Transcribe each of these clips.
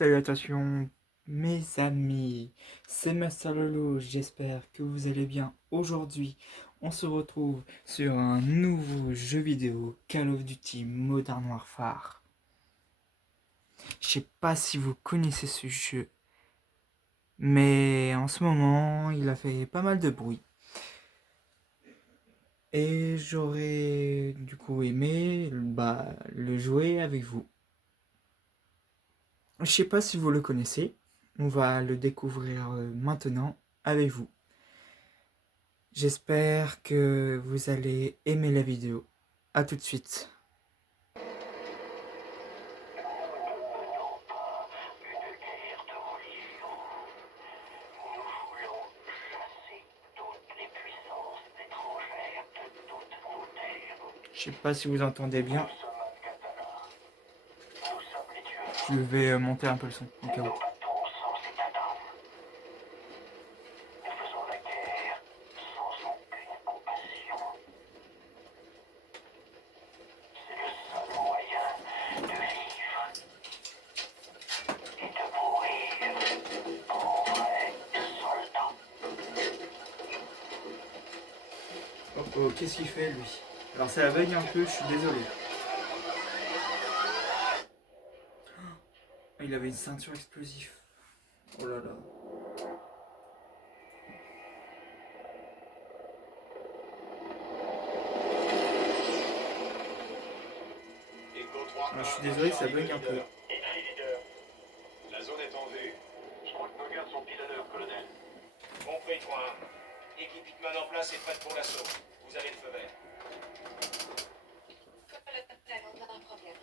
Salutations mes amis, c'est Master Lolo, j'espère que vous allez bien. Aujourd'hui, on se retrouve sur un nouveau jeu vidéo Call of Duty Modern Warfare. Je sais pas si vous connaissez ce jeu, mais en ce moment, il a fait pas mal de bruit. Et j'aurais du coup aimé le jouer avec vous. Je sais pas si vous le connaissez, on va le découvrir maintenant avec vous. J'espère que vous allez aimer la vidéo. A tout de suite. Je sais pas si vous entendez bien. Je vais monter un peu le son au cas où. Oh, oh, qu'est-ce qu'il fait lui? Alors ça bug un peu, je suis désolé. Il avait une ceinture explosive. Oh là là. Alors, je suis désolé, ça bug un peu. La zone est en vue. Je crois que nos gardes sont pile à l'heure, colonel. Compris, 3-1. Équipe Hitman en place et prête pour l'assaut. Vous avez le feu vert. Colonel, on a un problème.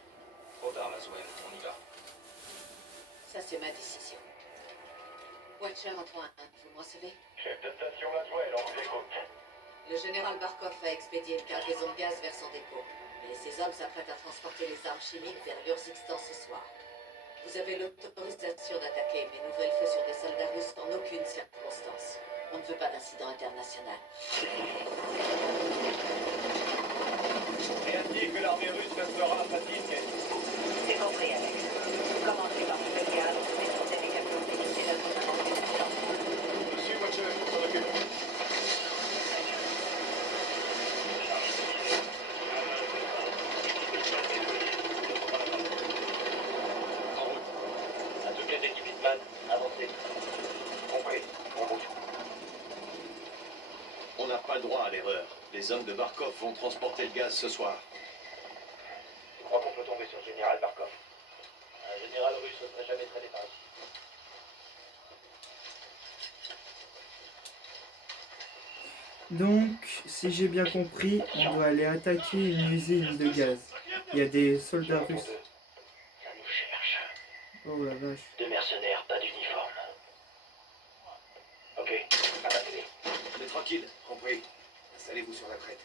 Trop tard, Laswell. On y va. Ça, c'est ma décision. Watcher en 3-1, vous me recevez? Chef de station Laswell, on vous écoute. Le général Barkov a expédié une cargaison de gaz vers son dépôt. Mais ses hommes s'apprêtent à transporter les armes chimiques vers l'Urzikistan ce soir. Vous avez l'autorisation d'attaquer, mais n'ouvrez le feu sur des soldats russes en aucune circonstance. On ne veut pas d'incident international. Rien ne dit que l'armée russe restera apathie. C'est compris, Alex. Commencez par le gaz, détourner les camions et la zone d'interdiction. Monsieur Watcher, s'en occupe. En route. À toutes les équipes Hitman, avancez. Compris. On bouge. On n'a pas le droit à l'erreur. Les hommes de Barkov vont transporter le gaz ce soir. Je crois qu'on peut tomber sur le général Barkov. Un général russe ne serait jamais traîné par ici. Donc, si j'ai bien compris, on doit aller attaquer une usine de gaz. Il y a des soldats russes. Ça nous cherche. Oh la vache. Deux mercenaires, pas d'uniforme. Ok, abattez-les. On est tranquille, compris. Installez-vous sur la crête.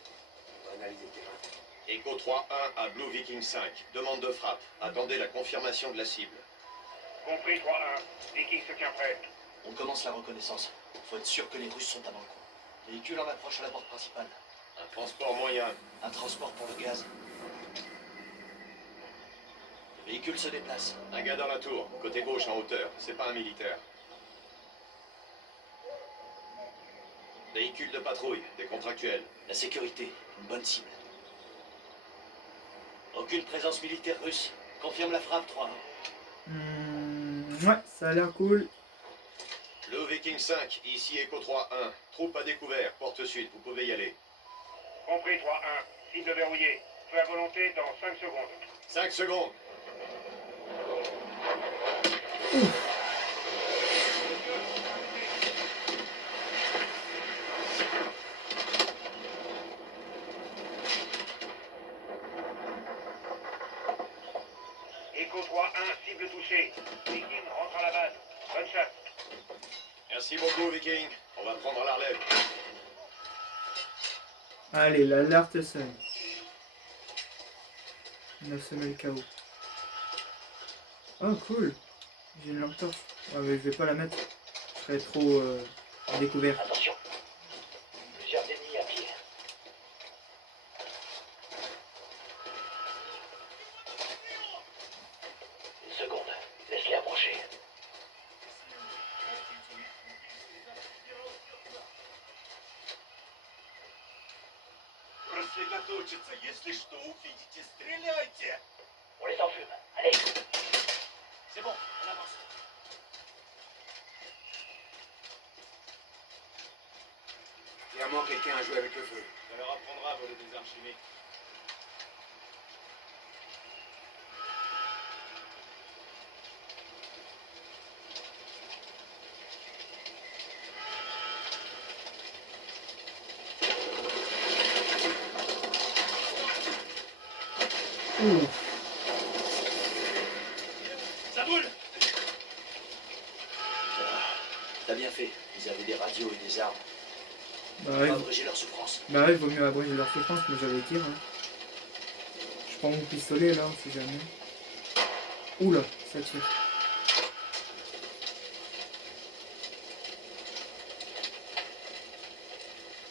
On va analyser le terrain. Echo 3-1 à Blue Viking 5. Demande de frappe. Attendez la confirmation de la cible. Compris 3-1. Viking se tient prêt. On commence la reconnaissance. Faut être sûr que les Russes sont à Balcon. Véhicule en approche à la porte principale. Un transport moyen. Un transport pour le gaz. Le véhicule se déplace. Un gars dans la tour, côté gauche en hauteur. C'est pas un militaire. Véhicule de patrouille, des contractuels. La sécurité, une bonne cible. Aucune présence militaire russe. Confirme la frappe, 3. Ouais, ça a l'air cool. Blue Viking 5, ici Echo 3-1. Troupe à découvert, porte sud, vous pouvez y aller. Compris 3-1. Cible verrouillée. Feu à volonté dans 5 secondes. 5 secondes. Echo 3-1, cible touchée. Viking rentre à la base. Bonne chasse. Merci beaucoup, Viking. On va prendre la relève. Allez, l'alerte sonne. On a semé le chaos. Oh cool. J'ai une lampe torche. Ouais, mais je vais pas la mettre. Je serais trop découvert. Attention. Plusieurs ennemis à pied. Une seconde. Laisse-les approcher. хочется. Если что увидите, стреляйте. On les enfume. Allez. C'est bon, on avance. Clairement, quelqu'un a joué avec le feu. Ça leur apprendra à voler des armes chimiques. Ouh. Ça brûle. T'as bien fait. Ils avaient des radios et des armes. Bah Pour ouais, abréger leur souffrance. bah ouais, il vaut mieux abréger leur souffrance, mais j'allais dire. Hein. Je prends mon pistolet là, on sait jamais. Oula, ça tire.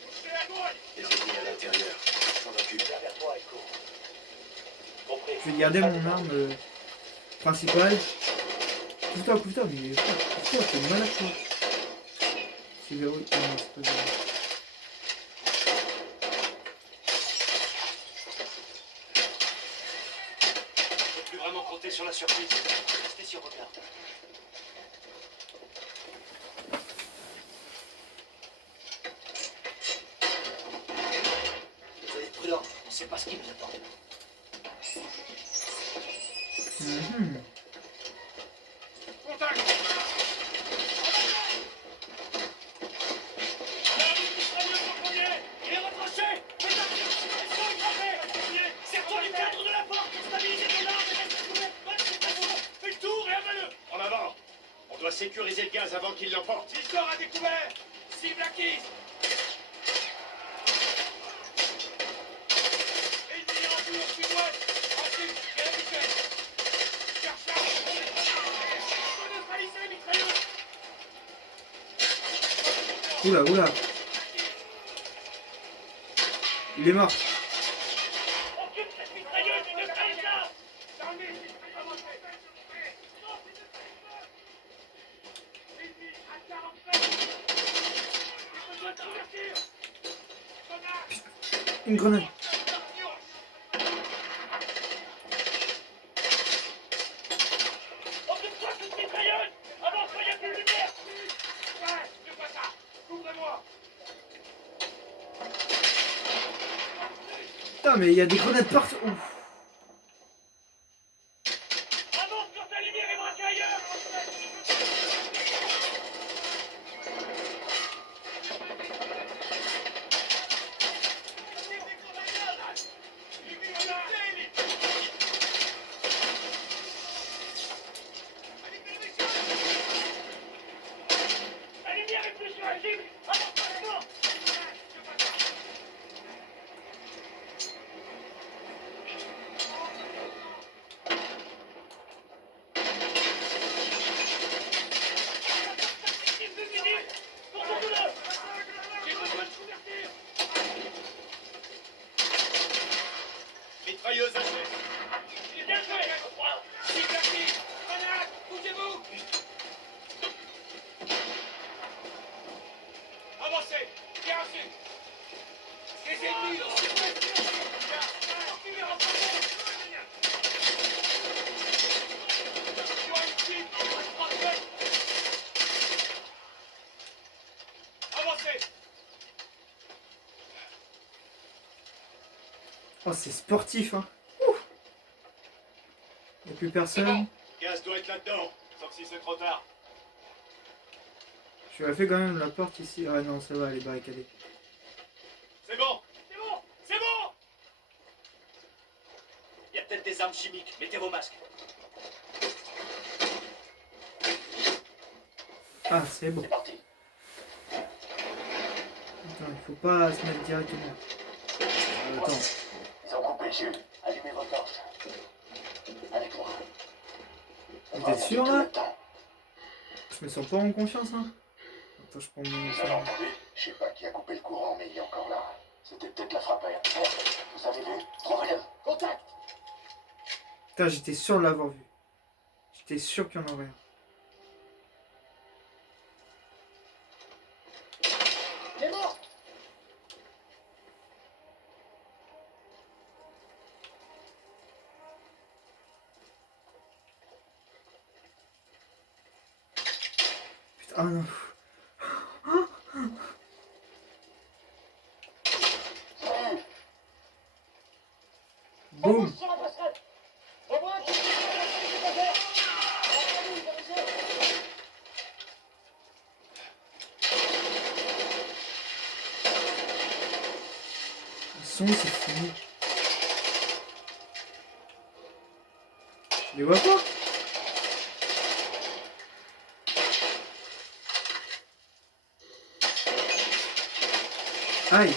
Touchez à droite. Les ennemis à l'intérieur. S'en occupe. Vers toi, Echo. Compris. Je vais garder mon arme principale. Couvre-toi, mais couvre-toi, t'es malade toi. C'est verrouillé. Ah non, c'est pas verrouillé. On peut plus vraiment compter sur la surprise. Restez sur vos gardes. Soyez prudents, on ne sait pas ce qui nous attend. Mhm. Contact. Il est retranché. Serre-toi du cadre de la porte pour stabiliser ton arme et reste couvert. Fais le tour et avale-le. En avant. On doit sécuriser le gaz avant qu'il l'emporte. Victor a découvert. Cible acquise. Ennemi en vue au sud-ouest. Ensuite, et la vitesse. Cherche la neutraliser, mitrailleuse. Oula, oula. Il est mort. Occupe cette mitrailleuse et neutralise-la. Avancez. Non, c'est ennemi à 40 mètres. J'ai besoin de couverture. Sonar. Une grenade. Occupe-toi de cette mitrailleuse. Avance, il n'y a plus de lumière. Ouais, c'est pas ça. Couvrez-moi. Putain, mais il y a des grenades partout. Ouf. Avance sur ta lumière et braque ailleurs. La lumière est plus sur la cible. Avance maintenant. J'ai besoin de couverture. Mitrailleuse achève. Bien joué. Cible acquise. Grenade. Bougez-vous. Avancez. Bien reçu. Les ennemis au sud-ouest. Reculez en premier. Sur une cible. À 30 mètres. Avancez. Oh, c'est sportif, hein. Il n'y a plus C'est personne. bon. Gaz doit être là-dedans. Sauf si c'est trop tard. Je lui ai fait quand même la porte ici. Ah non, ça va, elle est barricadée. C'est bon. C'est bon. C'est bon. Il y a peut-être des armes chimiques. Mettez vos masques. Ah, c'est bon. C'est parti. Attends, il faut pas se mettre directement. Attends. Ils ont coupé Jules. Allumez vos torches. Avec moi. Vous êtes sûr là? Je me sens pas en confiance, hein. Attends, je prends mon... Vous avez entendu? Je sais pas qui a coupé le courant, mais il est encore là. C'était peut-être la frappe aérienne. Vous avez vu? Trouvez-le! Contact! Putain, j'étais sûr de l'avoir vu. J'étais sûr qu'il y en aurait un. Il est mort! Ah non. Salut. Boum. Sur la passerelle. Revois, tu peux faire. Le son, c'est fini. Je les vois pas. Aïe.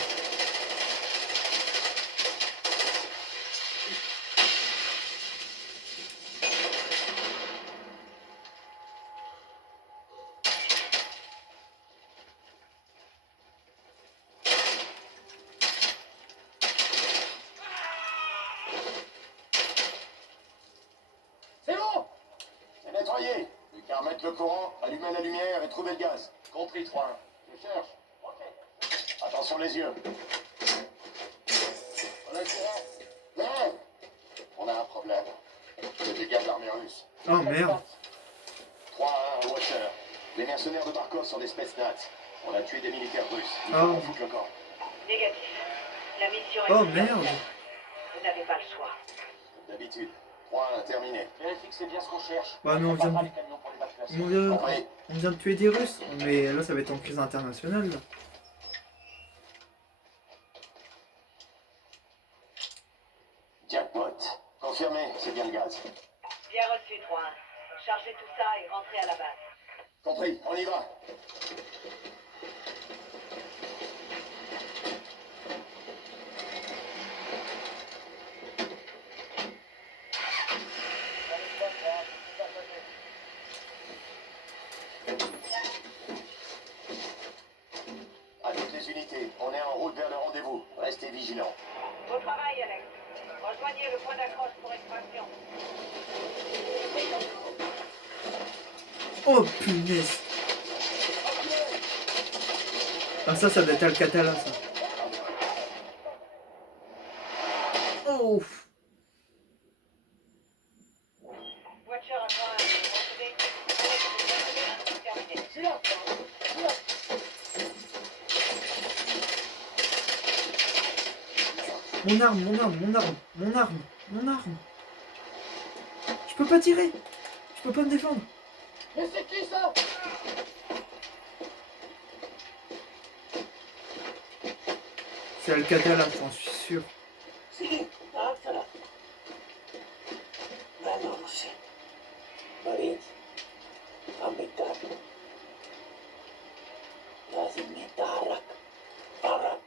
C'est bon. C'est nettoyé. Plus qu'à remettre le courant, allumer la lumière et trouver le gaz. Compris, 3-1. Je cherche. Ok. Attention les yeux. On a le courant. Merde. On a un problème. Les dégâts de l'armée russe. Oh merde. 3-1, Watcher. Les mercenaires de Barkov sont des Spetsnaz. On a tué des militaires russes. Il faut Oh. qu'on foute le camp. Négatif. La mission est Oh confidentielle. merde. Vous n'avez pas le choix. Comme d'habitude. 3-1, terminé. Vérifie que c'est bien ce qu'on cherche. Ouais, mais on vient de... les camions pour l'évacuation. On vient de tuer des Russes. Mais là, ça va être en crise internationale. Là. Jackpot. Confirmé, c'est bien le gaz. Bien reçu, 3-1. Chargez tout ça et rentrez à la base. Compris, on y va. À toutes les unités, on est en route vers le rendez-vous. Restez vigilants. Au travail, Alex. Rejoignez le point d'accroche pour extraction. Oh punaise. Ah ça doit être Alcatala ça. Oh. Watcher à 3-1. Recevez. Terminé. Je suis là. Mon arme. Je peux pas tirer. Je peux pas me défendre. Mais c'est qui ça? C'est Alcatala, j'en suis sûr. Sì, alzala. Bello Russi. Marines. Ambientato. Lazim Arak. Arak.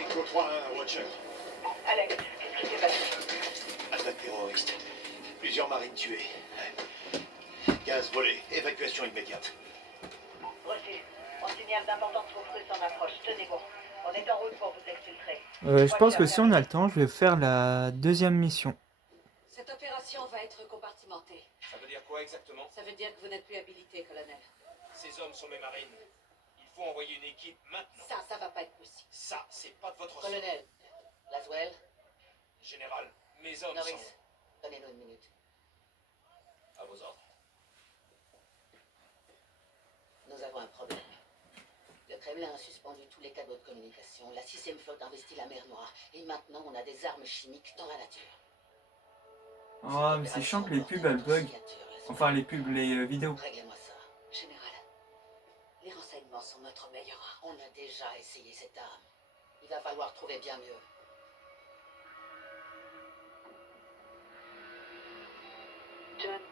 Echo 3-1, Watcher. Alex, qu'est-ce qui s'est passé? Attaque terroriste. Plusieurs marines tuées. Gaz volé. Évacuation immédiate. Reçu. On signale d'importantes troupes russes en approche. Tenez bon. On est en route pour vous exfiltrer. Je pense que si on a le temps, je vais faire la deuxième mission. Cette opération va être compartimentée. Ça veut dire quoi exactement? Ça veut dire que vous n'êtes plus habilité, colonel. Ces hommes sont mes marines. Il faut envoyer une équipe maintenant. Ça va pas être possible. Ça, c'est pas de votre ressort. Colonel, Laswell, Général, mes hommes Norris, sont... donnez-nous une minute. À vos ordres. Nous avons un problème. Le Kremlin a suspendu tous les canaux de communication. La 6e flotte investit la mer Noire. Et maintenant, on a des armes chimiques dans la nature. Oh, mais c'est chiant que les pubs elles bug. Enfin, les pubs, les vidéos. Réglez-moi ça. Général, les renseignements sont notre meilleure arme. On a déjà essayé cette arme. Il va falloir trouver bien mieux. John,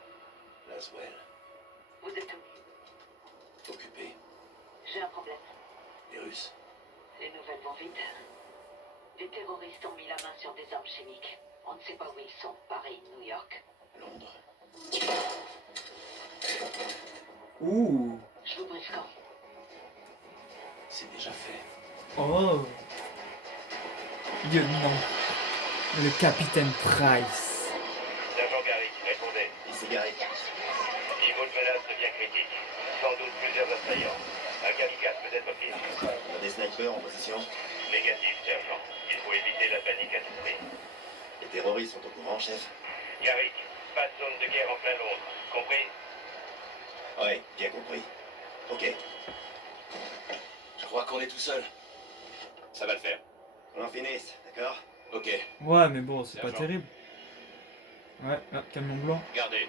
Laswell. vous êtes où? Occupé. J'ai un problème. Les Russes. Les nouvelles vont vite. Les terroristes ont mis la main sur des armes chimiques. On ne sait pas où ils sont. Paris, New York. Londres. Ouh. Je vous brise quand? C'est déjà fait. Oh. Lieutenant. Le capitaine Price. Sergent Garrick, répondez. Les cigarettes. Niveau de menace devient critique. Sans doute plusieurs assaillants. kamikaze peut être prise. On a des snipers en position. Négatif, sergent. Il faut éviter la panique à tout prix. Les terroristes sont au courant, chef? Garrick, pas de zone de guerre en plein Londres. Compris? Ouais, bien compris. Ok, Je crois qu'on est tout seul. Ça va le faire. on en finisse, d'accord? Ok. Ouais, mais bon, c'est pas Sergent. terrible. Ouais, ah, camion blanc. Gardez.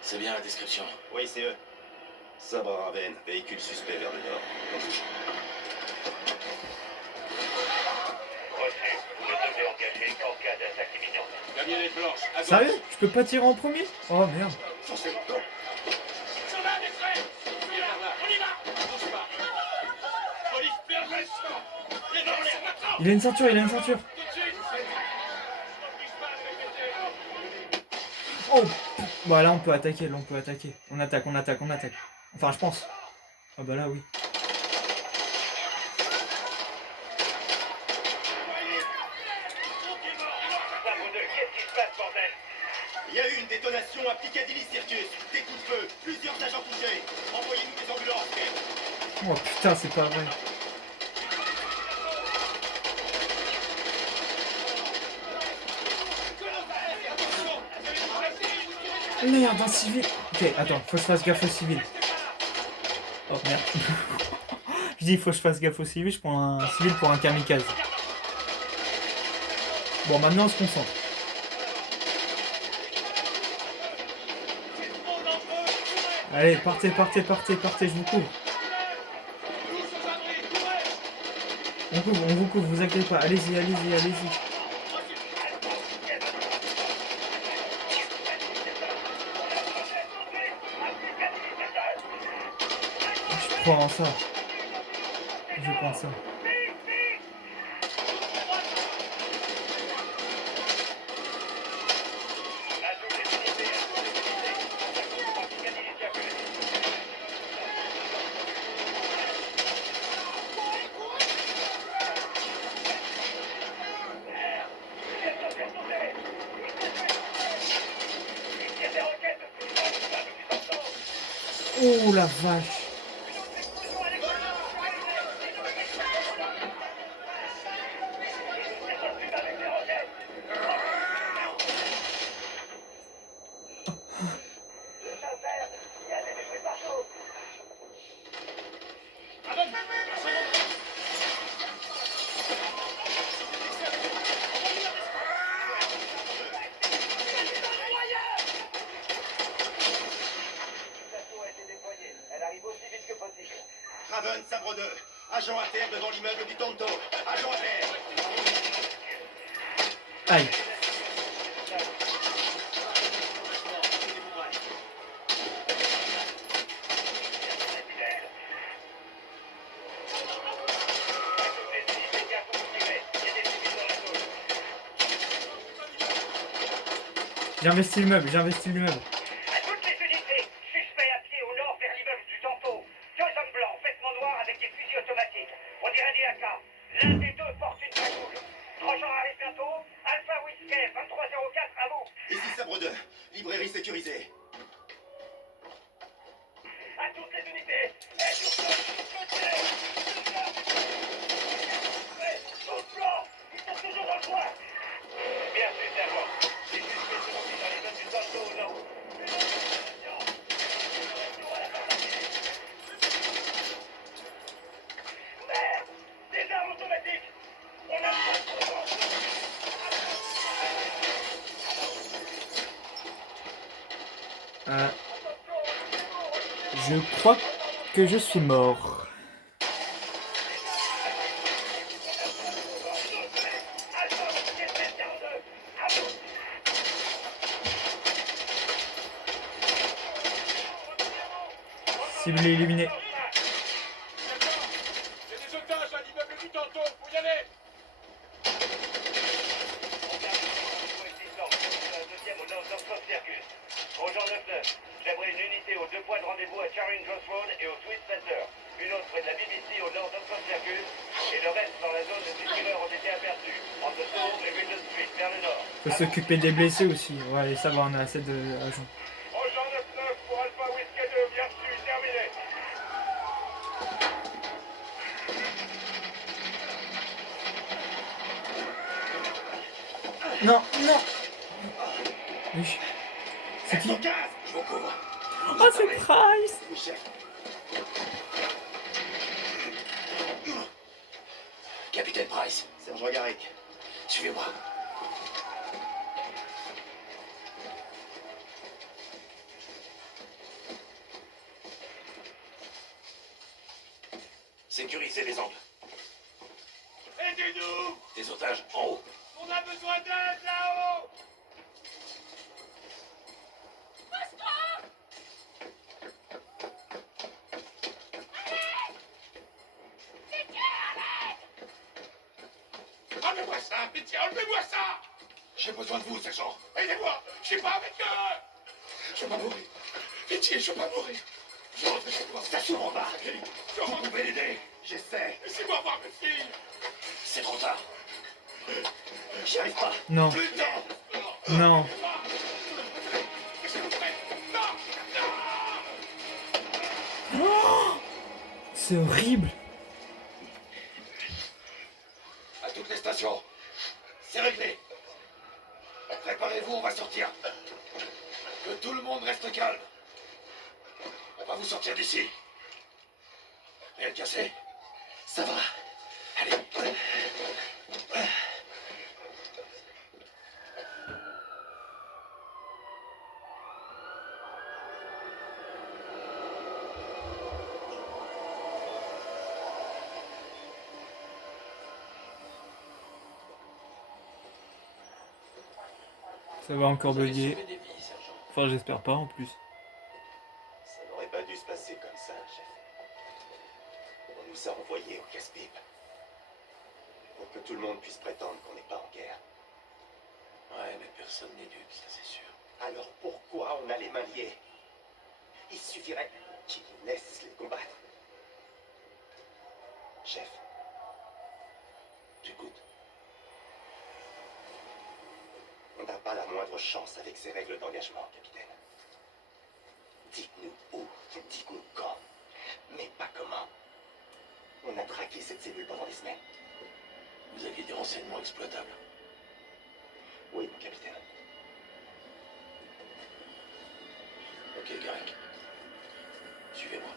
C'est bien la description. Oui, c'est eux. Sabre à Raven, véhicule suspect vers le nord. On bouge. Reçu. Vous devez engager en cas d'attaque imminente. Camionnette blanche, à gauche. Sérieux? Je peux pas tirer en premier? Oh merde. Foncez, go! Sur là, des traits. On y va, on y va. Bouge pas. Police, perverse. Les dans l'air, maintenant. Il a une ceinture, il a une ceinture. Tout de suite. Je bouge pas avec les têtes. Oh. Bah là on peut attaquer, là on peut attaquer. On attaque, on attaque, on attaque. Enfin je pense. Ah bah là oui. Sabre 2, qu'est-ce qui se passe, bordel? Il y a eu une détonation à Piccadilly Circus. Des coups de feu, plusieurs agents touchés. Envoyez-nous des ambulances, vite. Oh putain c'est pas vrai. Merde, un civil. Ok, attends, faut que je fasse gaffe aux civils. Oh merde. Je dis faut que je fasse gaffe aux civils, je prends un civil pour un kamikaze. Bon maintenant on se concentre. Allez, partez, partez, partez, partez, je vous couvre. On vous couvre, vous inquiétez pas. Allez-y, allez-y, allez-y. Je prends ça. Je prends ça. Oh la vache. Raven, Sabre 2. Agent à terre devant l'immeuble du Tonto. Agent à terre. Aïe. J'ai investi l'immeuble, j'ai investi l'immeuble. À toutes les unités, suspect à pied au nord vers l'immeuble du Tantôt. Deux hommes blancs, vêtements noirs avec des fusils automatiques. On dirait des AK. L'un des deux porte une cagoule. Tranchant arrive bientôt. Alpha Whiskey 2304 à vous. Ici Sabre 2. Librairie sécurisée. À toutes les unités. Et sur ce, tous blancs, ils sont toujours dans le coin. Bien sûr, sergent. Les suspects se mobilisent dans l'immeuble du Tantôt au nord. Merde! Des armes automatiques! On a pas trop de temps. Je crois que je suis mort. Cible illuminée. Il y a des otages à l'immeuble du Tantôt, faut y aller. Deuxième au nord d'Oxford Circus. Agent 9-9, j'aimerais une unité aux deux points de rendez-vous à Charing Cross Road et au Swiss Center. Une autre près de la BBC au nord d'Oxford Circus. Et le reste dans la zone où ces tireurs ont été aperçus. Entre Soho et Regent Street, vers le nord. Faut s'occuper des blessés aussi. Ouais, allez, ça va, on a assez d'agents. Agent 9-9, Non, non. Oui. C'est qui? Je vous couvre. Oh, c'est Price. Oui, chef. Capitaine Price, Sergent Garrick. suivez-moi. Sécurisez les angles. Aidez-nous! Les otages en haut. On a besoin d'aide là-haut! Enlevez-moi ça, pitié, enlevez-moi ça! J'ai besoin de vous, sergent. Aidez-moi! Je suis pas avec eux! Je vais pas mourir. Pitié, je vais pas mourir. Je rentre chez moi. Station en bas. Vous pouvez l'aider. J'essaie. Laissez-moi voir mes filles! C'est trop tard. J'y arrive pas. Non, Putain. non. Qu'est-ce que vous faites? Non! Non! Oh, c'est horrible. À toutes les stations. C'est réglé. Préparez-vous, on va sortir. Que tout le monde reste calme. On va vous sortir d'ici. Rien de cassé? Ça va. Allez. Ça va encore Vous avez bugger. sauvé des vies, sergent. Enfin, j'espère pas en plus. Ça n'aurait pas dû se passer comme ça, chef. On nous a envoyés au casse-pipe. Pour que tout le monde puisse prétendre qu'on n'est pas en guerre. Ouais, mais personne n'est dupe, ça c'est sûr. Alors pourquoi on a les mains liées? Il suffirait qu'ils laissent les combattre. Chef, J'écoute. on n'a pas la moindre chance avec ces règles d'engagement, capitaine. Dites-nous où, dites-nous quand, mais pas comment. On a traqué cette cellule pendant des semaines. Vous aviez des renseignements exploitables. Oui, mon capitaine. Ok, Garrick. Suivez-moi.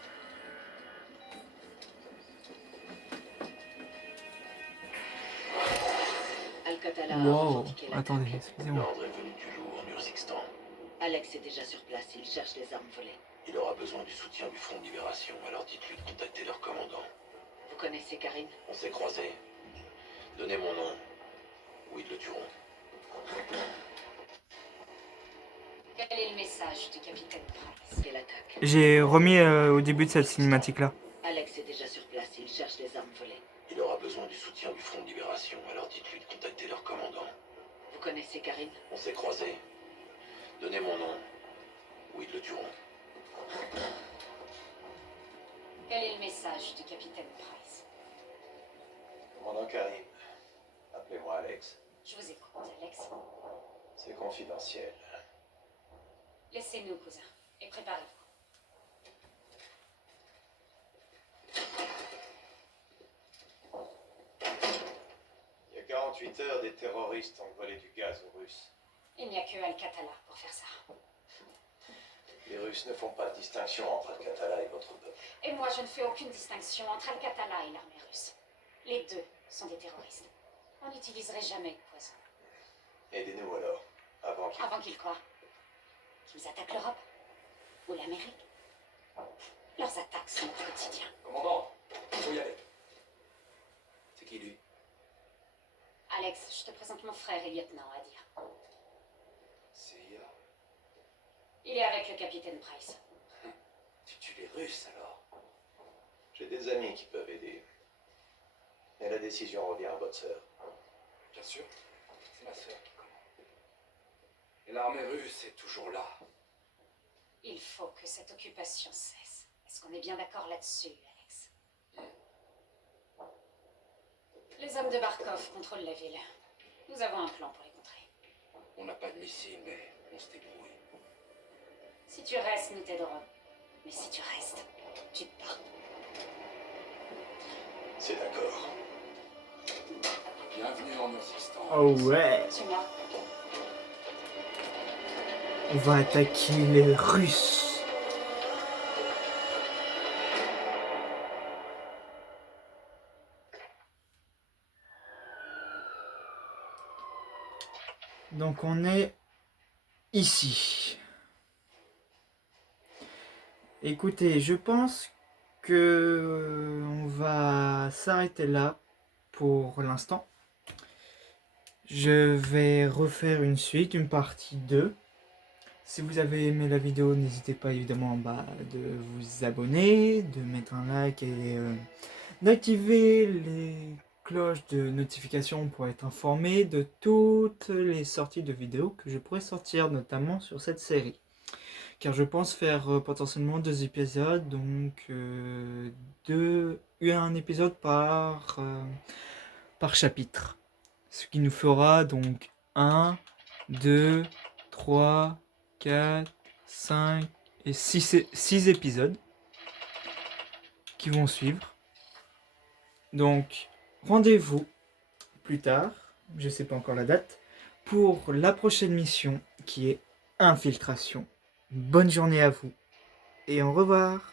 Alcatala a Wow. revendiqué l'attaque. Attendez, excusez-moi. L'ordre est venu du jour en Urzixstan. Alex est déjà sur place, il cherche les armes volées. Il aura besoin du soutien du Front de Libération, alors dites-lui de contacter leur commandant. Vous connaissez Karine? On s'est croisés. Donnez mon nom. Oui, le tueront. Quel est le message du capitaine Price? Quelle attaque? J'ai remis au début de cette cinématique là. Alex est déjà sur place, il cherche les armes volées. Il aura besoin du soutien du Front de Libération, alors dites-lui de contacter leur commandant. Vous connaissez Karine? On s'est croisés. Donnez mon nom. Oui, le tueront. Quel est le message du capitaine Price? Commandant Karim, appelez-moi Alex. Je vous écoute, Alex. C'est confidentiel. Laissez-nous, cousin, et préparez-vous. Il y a 48 heures, des terroristes ont volé du gaz aux Russes. Il n'y a que Alcatala pour faire ça. Les Russes ne font pas de distinction entre Al-Qatala et votre peuple. Et moi, je ne fais aucune distinction entre Alcatala et l'armée russe. Les deux sont des terroristes. On n'utiliserait jamais de poison. Aidez-nous alors, Avant qu'ils croient qu'ils attaquent l'Europe ou l'Amérique. Leurs attaques sont au quotidien. Commandant, il faut y aller. C'est qui lui? Alex, je te présente mon frère et lieutenant à dire. CIA. Il est avec le capitaine Price. Tu tues les Russes alors? J'ai des amis qui peuvent aider. Mais la décision revient à votre sœur. Bien sûr, c'est ma sœur qui commande. Et l'armée russe est toujours là. Il faut que cette occupation cesse. Est-ce qu'on est bien d'accord là-dessus, Alex? Les hommes de Barkov contrôlent la ville. Nous avons un plan pour les contrer. On n'a pas de missiles, mais on se débrouille. Si tu restes, nous t'aiderons. Mais si tu restes, tu te pars. C'est d'accord. Bienvenue en Nordistan. Oh ouais. C'est moi. On va attaquer les Russes. Donc on est ici. Écoutez, je pense que on va s'arrêter là pour l'instant. Je vais refaire une suite, une partie 2. Si vous avez aimé la vidéo, n'hésitez pas évidemment de vous abonner, de mettre un like et d'activer les cloches de notification pour être informé de toutes les sorties de vidéos que je pourrais sortir, notamment sur cette série. Car je pense faire potentiellement 2 épisodes, donc un épisode par chapitre. Ce qui nous fera donc 1, 2, 3, 4, 5 et 6 épisodes qui vont suivre. Donc rendez-vous plus tard, je ne sais pas encore la date, pour la prochaine mission qui est Infiltration. Bonne journée à vous et au revoir.